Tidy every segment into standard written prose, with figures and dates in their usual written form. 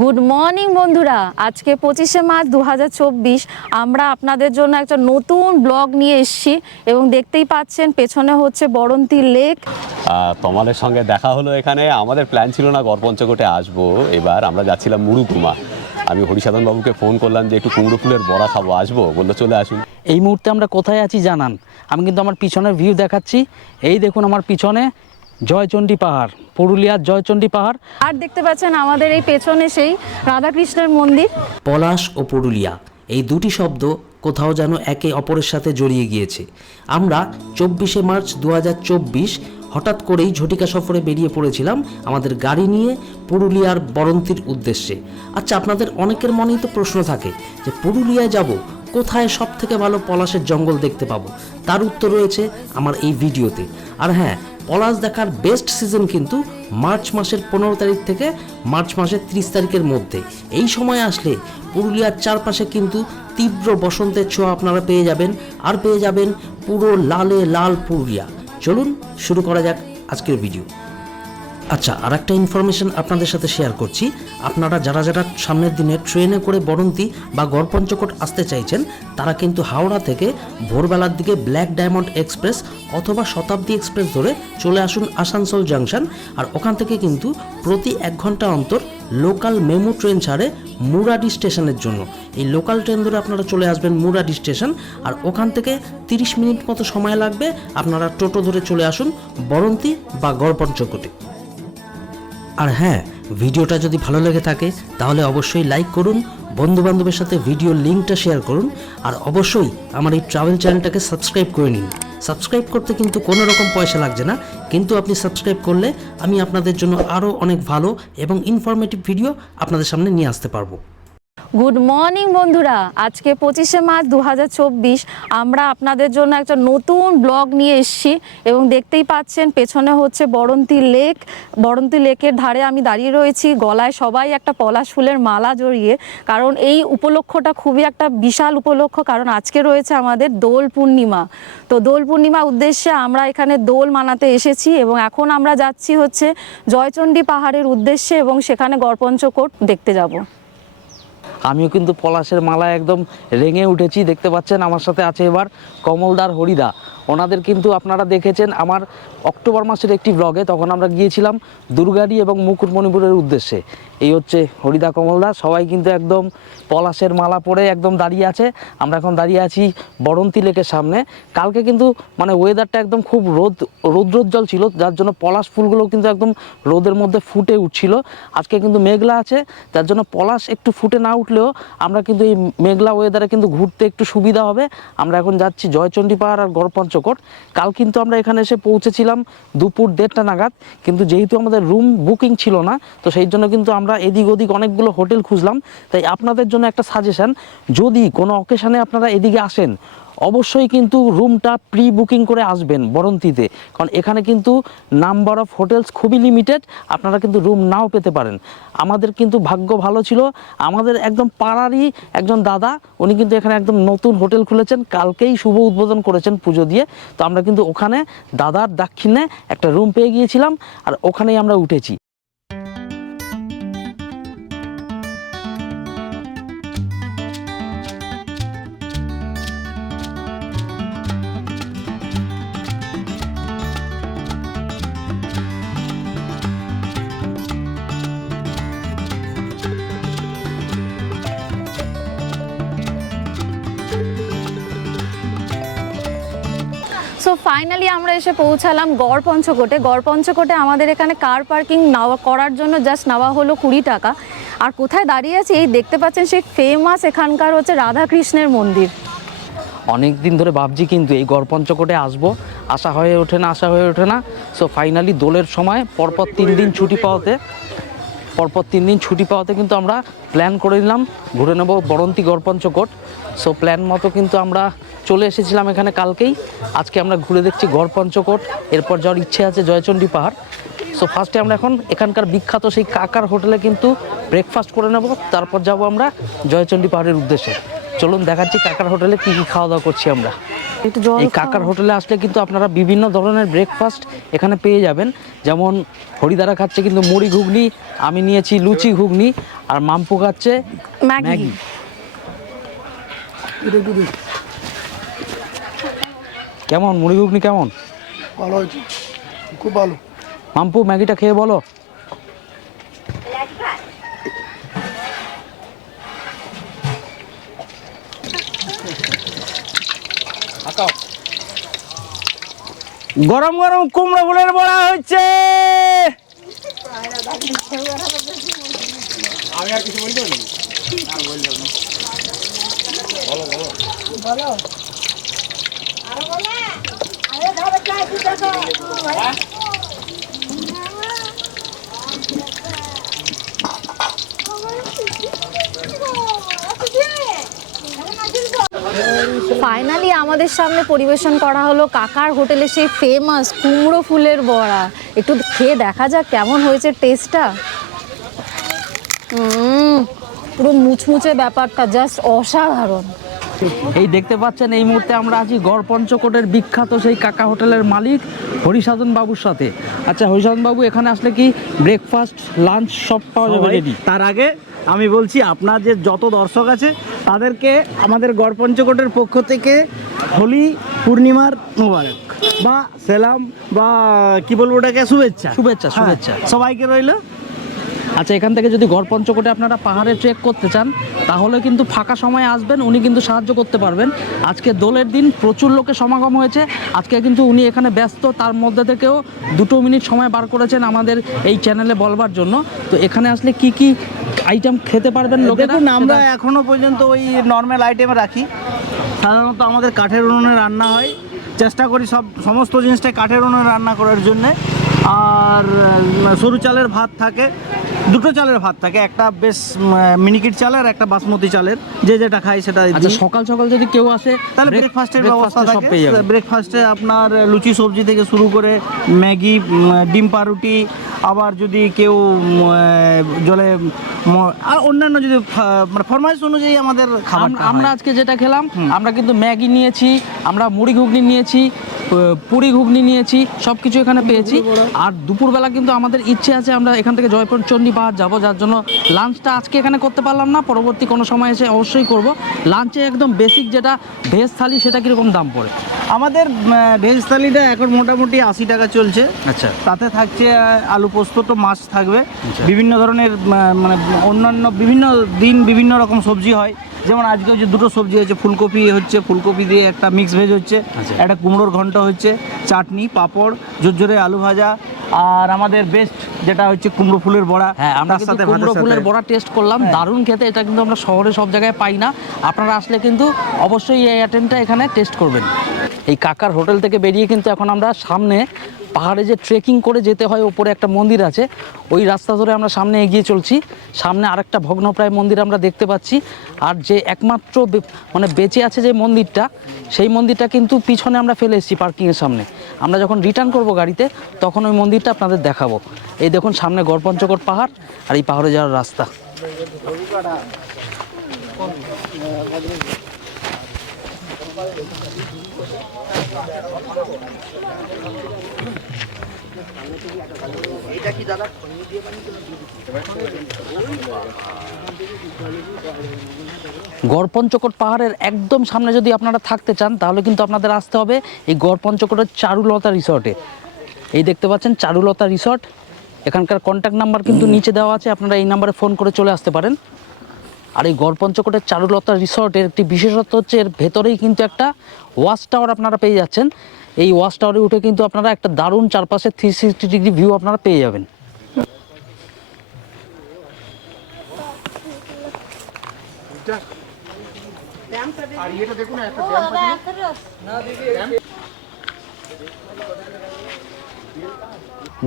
Good morning বন্ধুরা, আজকে 25শে March 2024 আমরা আপনাদের জন্য একটা নতুন ব্লগ নিয়ে এসেছি এবং দেখতেই পাচ্ছেন পেছনে হচ্ছে বরন্তী লেক। তোমাদের সঙ্গে দেখা হলো এখানে। আমাদের প্ল্যান ছিল না গড়পঞ্চকোটে আসবো, এবার আমরা যাচ্ছিলাম মুড়ুকুমা। আমি হরিসাধন বাবুকে ফোন করলাম যে একটু কুমড়ো ফুলের বড়া খাবো, আসবো? বললো চলে আসুন। এই মুহূর্তে আমরা কোথায় আছি জানান? আমি কিন্তু আমার পিছনের ভিউ দেখাচ্ছি। এই দেখুন আমার পিছনে জয়চণ্ডী পাহাড়, পুরুলিয়ার জয়চণ্ডী পাহাড়। আর দেখতে পাচ্ছেন আমাদের এই পেছনে সেই রাধাকৃষ্ণের মন্দির। পলাশ ও পুরুলিয়া এই দুটি শব্দ কোথাও যেন একে অপরের সাথে জড়িয়ে গিয়েছে। আমরা 24শে মার্চ 2024 হঠাৎ করেই ঝটিকা সফরে বেরিয়ে পড়েছিলাম আমাদের গাড়ি নিয়ে পুরুলিয়ার বরন্তীর উদ্দেশ্যে। আচ্ছা, আপনাদের অনেকের মনেই তো প্রশ্ন থাকে যে পুরুলিয়ায় যাব, কোথায় সব থেকে ভালো পলাশের জঙ্গল দেখতে পাবো? তার উত্তর রয়েছে আমার এই ভিডিওতে। আর হ্যাঁ, পলাশ দেখার বেস্ট সিজন কিন্তু মার্চ মাসের 15 তারিখ থেকে মার্চ মাসের 30 তারিখের মধ্যে। এই সময় আসলে পুরুলিয়ার চারপাশে কিন্তু তীব্র বসন্তের ছোঁয়া আপনারা পেয়ে যাবেন, আর পেয়ে যাবেন পুরো লালে লাল পুরুলিয়া। চলুন শুরু করা যাক আজকের ভিডিও। আচ্ছা, আর একটা ইনফরমেশন আপনাদের সাথে শেয়ার করছি। আপনারা যারা যারা সামনের দিনে ট্রেনে করে বরন্তী বা গড়পঞ্চকোট আসতে চাইছেন, তারা কিন্তু হাওড়া থেকে ভোরবেলার দিকে ব্ল্যাক ডায়মন্ড এক্সপ্রেস অথবা শতাব্দী এক্সপ্রেস ধরে চলে আসুন আসানসোল জাংশন। আর ওখান থেকে কিন্তু প্রতি 1 ঘন্টা অন্তর লোকাল মেমু ট্রেন ছাড়ে মুরাডি স্টেশনের জন্য। এই লোকাল ট্রেন ধরে আপনারা চলে আসবেন মুরাডি স্টেশন, আর ওখান থেকে 30 মিনিট মতো সময় লাগবে। আপনারা টোটো ধরে চলে আসুন বরন্তী বা গড়পঞ্চকোটে। আর হ্যাঁ, ভিডিওটা যদি ভালো লেগে থাকে তাহলে অবশ্যই লাইক করুন, বন্ধুবান্ধবের সাথে ভিডিওর লিঙ্কটা শেয়ার করুন, আর অবশ্যই আমার এই ট্রাভেল চ্যানেলটাকে সাবস্ক্রাইব করে নিন। সাবস্ক্রাইব করতে কিন্তু কোনো রকম পয়সা লাগছে না, কিন্তু আপনি সাবস্ক্রাইব করলে আমি আপনাদের জন্য আরও অনেক ভালো এবং ইনফরমেটিভ ভিডিও আপনাদের সামনে নিয়ে আসতে পারবো। গুড মর্নিং বন্ধুরা, আজকে 25শে মার্চ 2024 আমরা আপনাদের জন্য একটা নতুন ব্লগ নিয়ে এসেছি এবং দেখতেই পাচ্ছেন পেছনে হচ্ছে বরন্তী লেক। বরন্তী লেকের ধারে আমি দাঁড়িয়ে রয়েছি, গলায় সবাই একটা পলাশ ফুলের মালা জড়িয়ে, কারণ এই উপলক্ষটা খুবই একটা বিশাল উপলক্ষ, কারণ আজকে রয়েছে আমাদের দোল পূর্ণিমা। তো দোল পূর্ণিমা উদ্দেশ্যে আমরা এখানে দোল মানাতে এসেছি এবং এখন আমরা যাচ্ছি হচ্ছে জয়চণ্ডী পাহাড়ের উদ্দেশ্যে এবং সেখানে গড়পঞ্চকোট দেখতে যাব। আমিও কিন্তু পলাশের মালা একদম রেঙে উঠেছি। দেখতে পাচ্ছেন আমার সাথে আছে এবার কমলদার হরিদা। ওনাদের কিন্তু আপনারা দেখেছেন আমার অক্টোবর মাসের একটি ব্লগে, তখন আমরা গিয়েছিলাম দুর্গাড়ি এবং মুকুটমণিপুরের উদ্দেশ্যে। এই হচ্ছে হরিদা, কমলদা, সবাই কিন্তু একদম পলাশের মালা পরে একদম দাঁড়িয়ে আছে। আমরা এখন দাঁড়িয়ে আছি বরন্তী লেকের সামনে। কালকে কিন্তু মানে ওয়েদারটা একদম খুব রৌদ্রোজ্জ্বল ছিল, যার জন্য পলাশ ফুলগুলো কিন্তু একদম রোদের মধ্যে ফুটে উঠছিল। আজকে কিন্তু মেঘলা আছে, যার জন্য পলাশ একটু ফুটে না উঠলেও আমরা কিন্তু এই মেঘলা ওয়েদারে কিন্তু ঘুরতে একটু সুবিধা হবে। আমরা এখন যাচ্ছি জয়চণ্ডী পাহাড় আর গড়পঞ্চকোট। কাল কিন্তু আমরা এখানে এসে পৌঁছেছিলাম দুপুর 1:30 নাগাদ, কিন্তু যেহেতু আমাদের রুম বুকিং ছিল না, তো সেই জন্য কিন্তু আমরা এদিক ওদিক অনেকগুলো হোটেল খুঁজলাম। তাই আপনাদের জন্য একটা সাজেশন, যদি কোনো অকেশনে আপনারা এদিকে আসেন, অবশ্যই কিন্তু রুমটা প্রি বুকিং করে আসবেন বরন্তীতে, কারণ এখানে কিন্তু নাম্বার অফ হোটেলস খুবই লিমিটেড, আপনারা কিন্তু রুম নাও পেতে পারেন। আমাদের কিন্তু ভাগ্য ভালো ছিল, আমাদের একদম পাড়ারই একজন দাদা, উনি কিন্তু এখানে একদম নতুন হোটেল খুলেছেন, কালকেই শুভ উদ্বোধন করেছেন পুজো দিয়ে। তো আমরা কিন্তু ওখানে দাদার দাক্ষিণে একটা রুম পেয়ে গিয়েছিলাম, আর ওখানেই আমরা উঠেছি। সো ফাইনালি আমরা এসে পৌঁছালাম গড়পঞ্চকোটে। গড়পঞ্চকোটে আমাদের এখানে কার পার্কিং করার জন্য জাস্ট নেওয়া হলো 20 টাকা। আর কোথায় দাঁড়িয়ে আছি, এই দেখতে পাচ্ছেন সেই ফেমাস এখানকার হচ্ছে রাধাকৃষ্ণের মন্দির। অনেক দিন ধরে ভাবছি কিন্তু এই গড়পঞ্চকোটে আসবো, আসা হয়ে ওঠে না। সো ফাইনালি দোলের সময় পরপর 3 দিন ছুটি পাওয়াতে কিন্তু আমরা প্ল্যান করে নিলাম ঘুরে নেব বরন্তী গড়পঞ্চকোট। সো প্ল্যান মতো কিন্তু আমরা চলে এসেছিলাম এখানে কালকেই। আজকে আমরা ঘুরে দেখছি গড়পঞ্চকোট, এরপর যাওয়ার ইচ্ছে আছে জয়চণ্ডী পাহাড়। সো ফার্স্টে আমরা এখন এখানকার বিখ্যাত সেই কাকার হোটেলে কিন্তু ব্রেকফাস্ট করে নেব, তারপর যাব আমরা জয়চণ্ডী পাহাড়ের উদ্দেশ্যে। চলুন দেখাচ্ছি কাকার হোটেলে কি কি খাওয়া দাওয়া করছি আমরা। একটু জল এই কাকার হোটেলে আসলে কিন্তু আপনারা বিভিন্ন ধরনের ব্রেকফাস্ট এখানে পেয়ে যাবেন। যেমন হরিদারা খাচ্ছে কিন্তু মুড়ি ঘুগনি, আমি নিয়েছি লুচি ঘুগনি, আর মাম্পু খাচ্ছে ম্যাগি। কেমন মুড়ি ঘুগনি কেমন? ভালো হয়েছে, খুব ভালো। মাম্পু ম্যাগিটা খেয়ে বলো। গরম গরম কুমড়ো ফুলের বড়া হচ্ছে। ফাইনালি আমাদের সামনে পরিবেশন করা হলো কাকার হোটেলে সেই ফেমাস কুমড়ো ফুলের বড়া। একটু খেয়ে দেখা যাক কেমন হয়েছে টেস্টটা। পুরো মুচমুচে ব্যাপারটা জাস্ট অসাধারণ। এই দেখতে পাচ্ছেন এই মুহূর্তে আমরা আছি গড়পঞ্চকোটের বিখ্যাত সেই কাকা হোটেলের মালিক হরিসাধন বাবুর সাথে। আচ্ছা হরিসাধন বাবু, এখানে আসলে কি ব্রেকফাস্ট লাঞ্চ সব পাওয়া যাবে রেডি? তার আগে আমি বলছি আপনার যে যত দর্শক আছে তাদেরকে আমাদের গড়পঞ্চকোটের পক্ষ থেকে হোলি পূর্ণিমার মোবারক বা সেলাম বা কি বলবো ওটাকে, শুভেচ্ছা। শুভেচ্ছা, শুভেচ্ছা। হ্যাঁ, সবাইকে রইল। আচ্ছা, এখান থেকে যদি গড়পঞ্চকোটে আপনারা পাহাড়ে ট্রেক করতে চান তাহলে কিন্তু ফাঁকা সময়ে আসবেন, উনি কিন্তু সাহায্য করতে পারবেন। আজকে দোলের দিন প্রচুর লোকের সমাগম হয়েছে, আজকে কিন্তু উনি এখানে ব্যস্ত, তার মধ্যে থেকেও 2 মিনিট সময় বার করেছেন আমাদের এই চ্যানেলে বলবার জন্য। তো এখানে আসলে কি কি আইটেম খেতে পারবেন লোকেরা? দেখুন, আমরা এখনো পর্যন্ত ওই নর্মাল আইটেম রাখি। সাধারণত আমাদের কাঠের উনুনে রান্না হয়, চেষ্টা করি সমস্ত জিনিসটা কাঠের উনুনে রান্না করার জন্যে। আর সরু চালের ভাত থাকে, 2টো চালের ভাত থাকে, একটা বেশ মিনিকিট চালের, একটা বাসমতি চালের, যে যেটা খাই সেটা। আচ্ছা, সকাল সকাল যদি কেউ আসে তাহলে ব্রেকফাস্টের ব্যবস্থা সব থাকে। পেয়ে যাবে। ব্রেকফাস্টে আপনার লুচি সবজি থেকে শুরু করে ম্যাগি, ডিম পাউরুটি, আবার যদি কেউ জলে আর অন্যান্য যদি মানে ফরমাইশ অনুযায়ী আমাদের খাবার। আমরা আজকে যেটা খেলাম, আমরা কিন্তু ম্যাগি নিয়েছি, আমরা মুড়ি ঘুগনি নিয়েছি, পুরি ঘুগনি নিয়েছি, সব কিছু এখানে পেয়েছি। আর দুপুরবেলা কিন্তু আমাদের ইচ্ছে আছে আমরা এখান থেকে জয়পুর চণ্ডী পাহাড় যাবো, যার জন্য লাঞ্চটা আজকে এখানে করতে পারলাম না, পরবর্তী কোনো সময় এসে অবশ্যই করব। লাঞ্চে একদম বেসিক যেটা ভেজ থালি, সেটা কীরকম দাম পড়ে? আমাদের ভেজ থালিটা এখন মোটামুটি 80 টাকা চলছে। আচ্ছা, তাতে থাকছে আলু পোস্ত, তো মাছ থাকবে, বিভিন্ন ধরনের মানে অন্যান্য বিভিন্ন দিন বিভিন্ন রকম সবজি হয়। যেমন আজকে যে 2টো সবজি হচ্ছে, ফুলকপি হচ্ছে, ফুলকপি দিয়ে একটা মিক্স ভেজ হচ্ছে, একটা কুমড়োর ঘন্ট হচ্ছে, চাটনি, পাঁপড়, ঝুরঝুরে আলু ভাজা, আর আমাদের বেস্ট যেটা হচ্ছে কুমড়ো ফুলের বড়া। হ্যাঁ, আমরা কিন্তু কুমড়ো ফুলের বড়া টেস্ট করলাম, দারুণ খেতে। এটা কিন্তু আমরা শহরে সব জায়গায় পাই না, আপনারা আসলে কিন্তু অবশ্যই এই আইটেমটা এখানে টেস্ট করবেন। এই কাকার হোটেল থেকে বেরিয়ে কিন্তু এখন আমরা সামনে পাহাড়ে যে ট্রেকিং করে যেতে হয়, ওপরে একটা মন্দির আছে, ওই রাস্তা ধরে আমরা সামনে এগিয়ে চলছি। সামনে আরেকটা ভগ্নপ্রায় মন্দির আমরা দেখতে পাচ্ছি। আর যে একমাত্র মানে বেঁচে আছে যে মন্দিরটা, সেই মন্দিরটা কিন্তু পিছনে আমরা ফেলে এসেছি পার্কিংয়ের সামনে। আমরা যখন রিটার্ন করব গাড়িতে, তখন ওই মন্দিরটা আপনাদের দেখাবো। এই দেখুন সামনে গড়পঞ্চকোট পাহাড়, আর এই পাহাড়ে যাওয়ার রাস্তা। গড়পঞ্চকোট পাহাড়ের একদম সামনে যদি আপনারা থাকতে চান, তাহলে কিন্তু আপনাদের আসতে হবে এই গড়পঞ্চকোটের চারুলতা রিসর্টে। এই দেখতে পাচ্ছেন চারুলতা রিসর্ট, এখানকার কন্ট্যাক্ট নাম্বার কিন্তু নিচে দেওয়া আছে, আপনারা এই নাম্বারে ফোন করে চলে আসতে পারেন। আর এই গড়পঞ্চকোটের চারুলতা রিসর্টের একটি বিশেষত্ব হচ্ছে, এর ভেতরেই কিন্তু একটা ওয়াচ টাওয়ার আপনারা পেয়ে যাচ্ছেন। এই ওয়াচ টাওয়ারে উঠে কিন্তু আপনারা একটা দারুণ চারপাশে 360 ডিগ্রি ভিউ আপনারা পেয়ে যাবেন।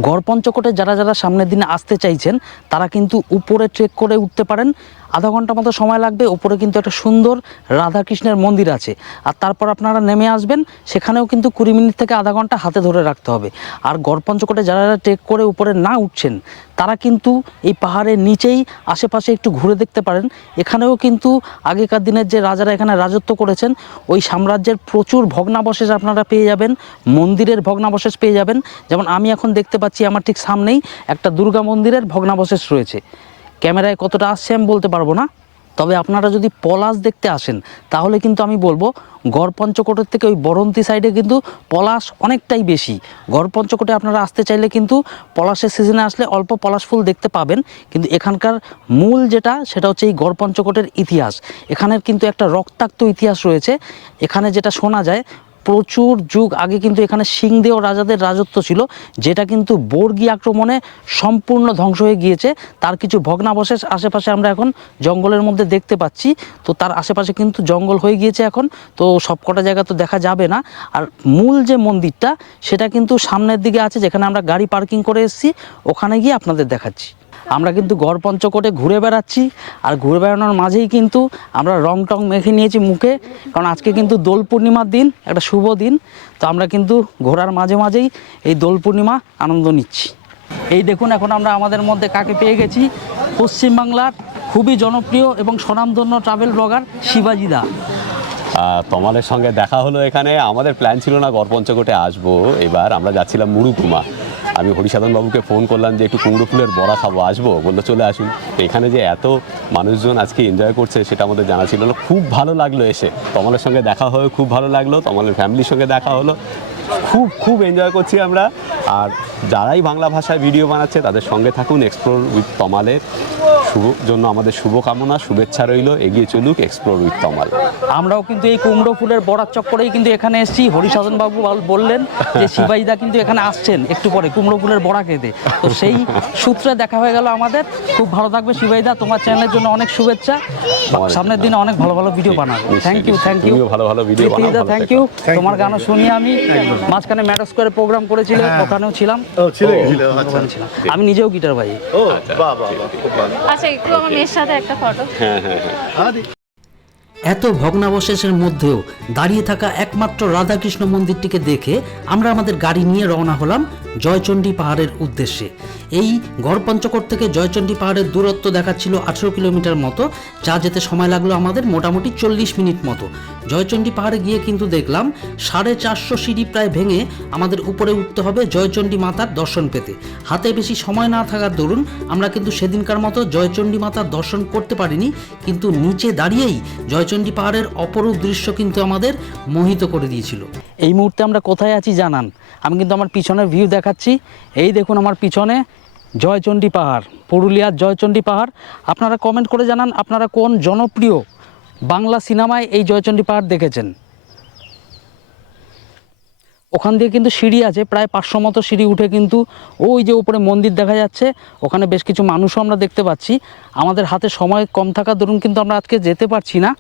গড়পঞ্চকোটে যারা যারা সামনের দিনে আসতে চাইছেন তারা কিন্তু উপরে ট্রেক করে উঠতে পারেন। আধা ঘন্টা মতো সময় লাগবে। উপরে কিন্তু একটা সুন্দর রাধাকৃষ্ণের মন্দির আছে, আর তারপর আপনারা নেমে আসবেন, সেখানেও কিন্তু 20 মিনিট থেকে আধা ঘন্টা হাতে ধরে রাখতে হবে। আর গড়পঞ্চকোটে যারা যারা ট্রেক করে উপরে না উঠছেন তারা কিন্তু এই পাহাড়ের নিচেই আশেপাশে একটু ঘুরে দেখতে পারেন। এখানেও কিন্তু আগেকার দিনের যে রাজারা এখানে রাজত্ব করেছেন ওই সাম্রাজ্যের প্রচুর ভগ্নাবশেষ আপনারা পেয়ে যাবেন, মন্দিরের ভগ্নাবশেষ পেয়ে যাবেন। যেমন আমি এখন দেখতে পাচ্ছি আমার ঠিক সামনেই একটা দুর্গা মন্দিরের ভগ্নাবশেষ রয়েছে। ক্যামেরায় কতটা আসছে আমি বলতে পারবো না, তবে আপনারা যদি পলাশ দেখতে আসেন তাহলে কিন্তু আমি বলবো গড়পঞ্চকোটের থেকে ওই বরন্তি সাইডে কিন্তু পলাশ অনেকটাই বেশি। গড়পঞ্চকোটে আপনারা আসতে চাইলে কিন্তু পলাশের সিজনে আসলে অল্প পলাশ ফুল দেখতে পাবেন, কিন্তু এখানকার মূল যেটা সেটা হচ্ছে এই গড়পঞ্চকোটের ইতিহাস। এখানের কিন্তু একটা রক্তাক্ত ইতিহাস রয়েছে। এখানে যেটা শোনা যায় প্রচুর যুগ আগে কিন্তু এখানে সিংদেও রাজাদের রাজত্ব ছিল, যেটা কিন্তু বর্গী আক্রমণে সম্পূর্ণ ধ্বংস হয়ে গিয়েছে। তার কিছু ভগ্নাবশেষ আশেপাশে আমরা এখন জঙ্গলের মধ্যে দেখতে পাচ্ছি। তো তার আশেপাশে কিন্তু জঙ্গল হয়ে গিয়েছে এখন, তো সবকটা জায়গা তো দেখা যাবে না। আর মূল যে মন্দিরটা সেটা কিন্তু সামনের দিকে আছে, যেখানে আমরা গাড়ি পার্কিং করে এসেছি, ওখানে গিয়ে আপনাদের দেখাচ্ছি। আমরা কিন্তু গড়পঞ্চকোটে ঘুরে বেড়াচ্ছি, আর ঘুরে বেড়ানোর মাঝেই কিন্তু আমরা রং টং মেখে নিয়েছি মুখে, কারণ আজকে কিন্তু দোল পূর্ণিমার দিন, একটা শুভ দিন। তো আমরা কিন্তু ঘোরার মাঝে মাঝেই এই দোল পূর্ণিমা আনন্দ নিচ্ছি। এই দেখুন এখন আমরা আমাদের মধ্যে কাকে পেয়ে গেছি, পশ্চিমবাংলার খুবই জনপ্রিয় এবং স্বনামধন্য ট্রাভেল ব্লগার শিবাজিদা। তমালের সঙ্গে দেখা হলো এখানে। আমাদের প্ল্যান ছিল না গড়পঞ্চকোটে আসবো, এবার আমরা যাচ্ছিলাম মুড়ুকুমা। আমি হরিসাধন বাবুকে ফোন করলাম যে একটু কুমড়ো ফুলের বড়া খাবো, আসবো? বললো চলে আসুন। এখানে যে এত মানুষজন আজকে এনজয় করছে সেটা আমাদের জানা ছিল না। খুব ভালো লাগলো এসে, তমালের সঙ্গে দেখা হয়ে খুব ভালো লাগলো, তমালের ফ্যামিলির সঙ্গে দেখা হলো, খুব খুব এনজয় করছি আমরা। আর যারাই বাংলা ভাষায় ভিডিও বানাচ্ছে তাদের সঙ্গে থাকুন। এক্সপ্লোর উইথ তমালের জন্য আমাদের শুভকামনা, শুভেচ্ছা রইল। এগিয়ে চলুক এক্সপ্লোর উইথ তমাল। আমরাও কিন্তু এই কুমড়ো ফুলের বড়ার চক্করেই কিন্তু এখানে এসেছি। হরিসাধন বাবু বললেন যে শিবাজিদা কিন্তু এখানে আসছেন একটু পরে কুমড়ো ফুলের বড়া খেতে, তো সেই সূত্রে দেখা হয়ে গেল আমাদের। খুব ভালো থাকবে শিবাজিদা, তোমার চ্যানেলের জন্য অনেক শুভেচ্ছা। সামনের দিনে অনেক ভালো ভালো ভিডিও বানাবো। থ্যাংক ইউ, থ্যাংক ইউ, ভালো ভালো ভিডিও বানাও। Thank you. তোমার গানও শুনি আমি, মাঝখানে ম্যাডো স্কোয়ারে প্রোগ্রাম করেছিলে, ওখানেও ছিলাম। আমি নিজেও গিটার বাজি। আচ্ছা একটু আমার মেয়ের সাথে একটা ফটো। এত ভগ্নাবশেষের মধ্যেও দাঁড়িয়ে থাকা একমাত্র রাধাকৃষ্ণ মন্দিরটিকে দেখে আমরা আমাদের গাড়ি নিয়ে রওনা হলাম জয়চণ্ডী পাহাড়ের উদ্দেশ্যে। এই গড়পঞ্চকোট থেকে জয়চণ্ডী পাহাড়ের দূরত্ব দেখাচ্ছিল 18 কিলোমিটার মতো, যা যেতে সময় লাগলো আমাদের মোটামুটি 40 মিনিট মতো। জয়চণ্ডী পাহাড়ে গিয়ে কিন্তু দেখলাম 450 সিঁড়ি প্রায় ভেঙে আমাদের উপরে উঠতে হবে জয়চণ্ডী মাতার দর্শন পেতে। হাতে বেশি সময় না থাকার দরুন আমরা কিন্তু সেদিনকার মতো জয়চণ্ডী মাতার দর্শন করতে পারিনি, কিন্তু নিচে দাঁড়িয়েই জয়চণ্ডী পাহাড়ের অপরূপ দৃশ্য কিন্তু আমাদের মোহিত করে দিয়েছিল। এই মুহূর্তে আমরা কোথায় আছি জানান? আমি কিন্তু আমার পিছনের ভিউ দেখাচ্ছি। এই দেখুন আমার পিছনে জয়চণ্ডী পাহাড়, পুরুলিয়ার জয়চণ্ডী পাহাড়। আপনারা কমেন্ট করে জানান আপনারা কোন জনপ্রিয় বাংলা সিনেমায় এই জয়চণ্ডী পাহাড় দেখেছেন। ওখান দিয়ে কিন্তু সিঁড়ি আছে, প্রায় 500 মতো সিঁড়ি উঠে কিন্তু ওই যে উপরে মন্দির দেখা যাচ্ছে, ওখানে বেশ কিছু মানুষও আমরা দেখতে পাচ্ছি। আমাদের হাতে সময় কম থাকার দরুন কিন্তু আমরা আজকে যেতে পারছি না।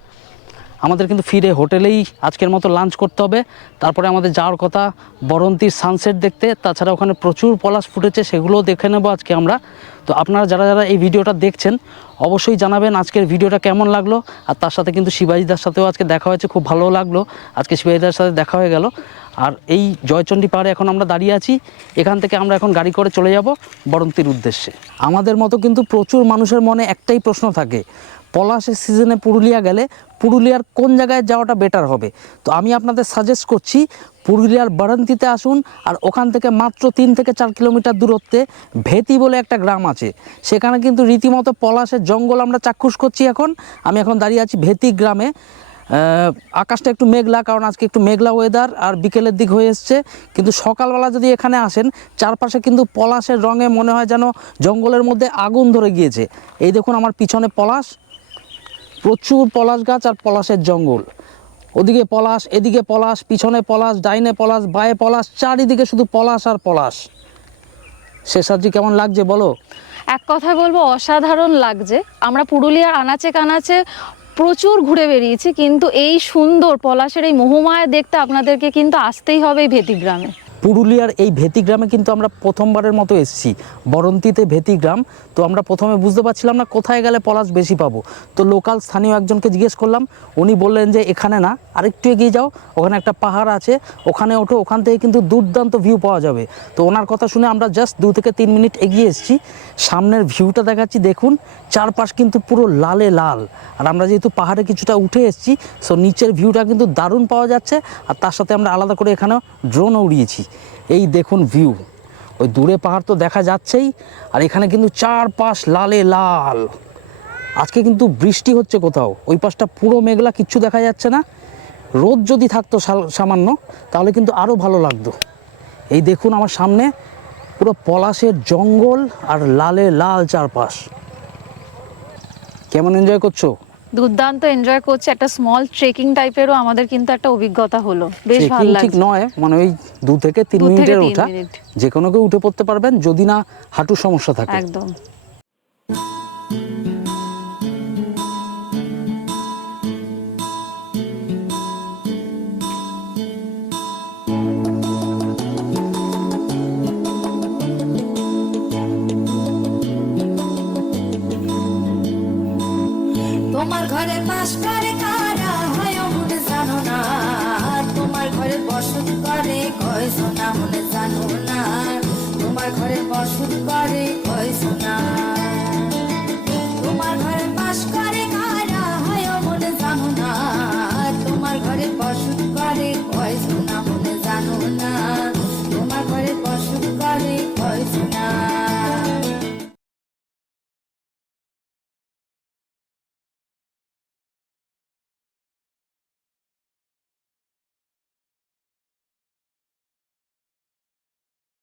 আমাদের কিন্তু ফিরে হোটেলেই আজকের মতো লাঞ্চ করতে হবে। তারপরে আমাদের যাওয়ার কথা বরন্তির সানসেট দেখতে, তাছাড়া ওখানে প্রচুর পলাশ ফুটেছে, সেগুলোও দেখে নেব আজকে আমরা। তো আপনারা যারা যারা এই ভিডিওটা দেখছেন অবশ্যই জানাবেন আজকের ভিডিওটা কেমন লাগলো। আর তার সাথে কিন্তু শিবাজিদার সাথেও আজকে দেখা হয়েছে, খুব ভালো লাগলো আজকে শিবাজিদার সাথে দেখা হয়ে গেল। আর এই জয়চণ্ডী পাহাড়ে এখন আমরা দাঁড়িয়ে আছি, এখান থেকে আমরা এখন গাড়ি করে চলে যাব বরন্তির উদ্দেশ্যে। আমাদের মতো কিন্তু প্রচুর মানুষের মনে একটাই প্রশ্ন থাকে, পলাশের সিজনে পুরুলিয়া গেলে পুরুলিয়ার কোন জায়গায় যাওয়াটা বেটার হবে। তো আমি আপনাদের সাজেস্ট করছি পুরুলিয়ার বরন্তিতে আসুন। আর ওখান থেকে মাত্র 3 থেকে 4 কিলোমিটার দূরত্বে ভেতি বলে একটা গ্রাম আছে, সেখানে কিন্তু রীতিমতো পলাশের জঙ্গল আমরা চাক্ষুষ করছি। আমি এখন দাঁড়িয়ে আছি ভেতি গ্রামে। আকাশটা একটু মেঘলা, কারণ আজকে একটু মেঘলা ওয়েদার আর বিকেলের দিক হয়ে এসছে, কিন্তু সকালবেলা যদি এখানে আসেন চারপাশে কিন্তু পলাশের রঙে মনে হয় যেন জঙ্গলের মধ্যে আগুন ধরে গিয়েছে। এই দেখুন আমার পিছনে পলাশ, প্রচুর পলাশ গাছ আর পলাশের জঙ্গল। ওদিকে পলাশ, এদিকে পলাশ, পিছনে পলাশ, ডাইনে পলাশ, বায়ে পলাশ, চারিদিকে শুধু পলাশ আর পলাশ। শেষাদ্রি কেমন লাগছে বলো? এক কথায় বলবো অসাধারণ লাগছে। আমরা পুরুলিয়ার আনাচে কানাচে প্রচুর ঘুরে বেরিয়েছি, কিন্তু এই সুন্দর পলাশের এই মোহমায়া দেখতে আপনাদেরকে কিন্তু আসতেই হবে এই ভেতি গ্রামে। পুরুলিয়ার এই ভেতিগ্রামে কিন্তু আমরা প্রথমবারের মতো এসেছি, বরন্তিতে ভেতিগ্রাম। তো আমরা প্রথমে বুঝতে পারছিলাম না কোথায় গেলে পলাশ বেশি পাবো। তো লোকাল স্থানীয় একজনকে জিজ্ঞেস করলাম, উনি বললেন যে এখানে না, আরেকটু এগিয়ে যাও, ওখানে একটা পাহাড় আছে, ওখানে ওঠো, ওখান থেকে কিন্তু দুর্দান্ত ভিউ পাওয়া যাবে। তো ওনার কথা শুনে আমরা জাস্ট 2 থেকে 3 মিনিট এগিয়ে এসেছি। সামনের ভিউটা দেখাচ্ছি, দেখুন চারপাশ কিন্তু পুরো লালে লাল। আর আমরা যেহেতু পাহাড়ে কিছুটা উঠে এসেছি, সো নিচের ভিউটা কিন্তু দারুণ পাওয়া যাচ্ছে। আর তার সাথে আমরা আলাদা করে এখানে ড্রোনও উড়িয়েছি। এই দেখুন ভিউ, ওই দূরে পাহাড় তো দেখা যাচ্ছেই, আর এখানে কিন্তু চারপাশ লালে লাল। আজকে কিন্তু বৃষ্টি হচ্ছে কোথাও, ওই পাশটা পুরো মেঘলা, কিচ্ছু দেখা যাচ্ছে না। রোদ যদি থাকতো সামান্য, তাহলে কিন্তু আরও ভালো লাগতো। এই দেখুন আমার সামনে পুরো পলাশের জঙ্গল আর লালে লাল চারপাশ। কেমন এনজয় করছো? দুর্দান্ত এনজয় করছে, একটা স্মল ট্রেকিং টাইপেরও আমাদের কিন্তু একটা অভিজ্ঞতা হলো, বেশ ভালো ট্রেকিং ঠিক লাগছে। নয়, মানে ওই 2 থেকে 3 2 থেকে মিনিটের 3 ওঠা, মিনিট। যে কোনো কেউ উঠে পড়তে পারবেন যদি না হাঁটুর সমস্যা থাকে। একদম। তোমার ঘরে বাস করে কারা হয় মনে জানো না, তোমার ঘরে বসত করে কয় সোনা মনে জানো না, তোমার ঘরে বসত করে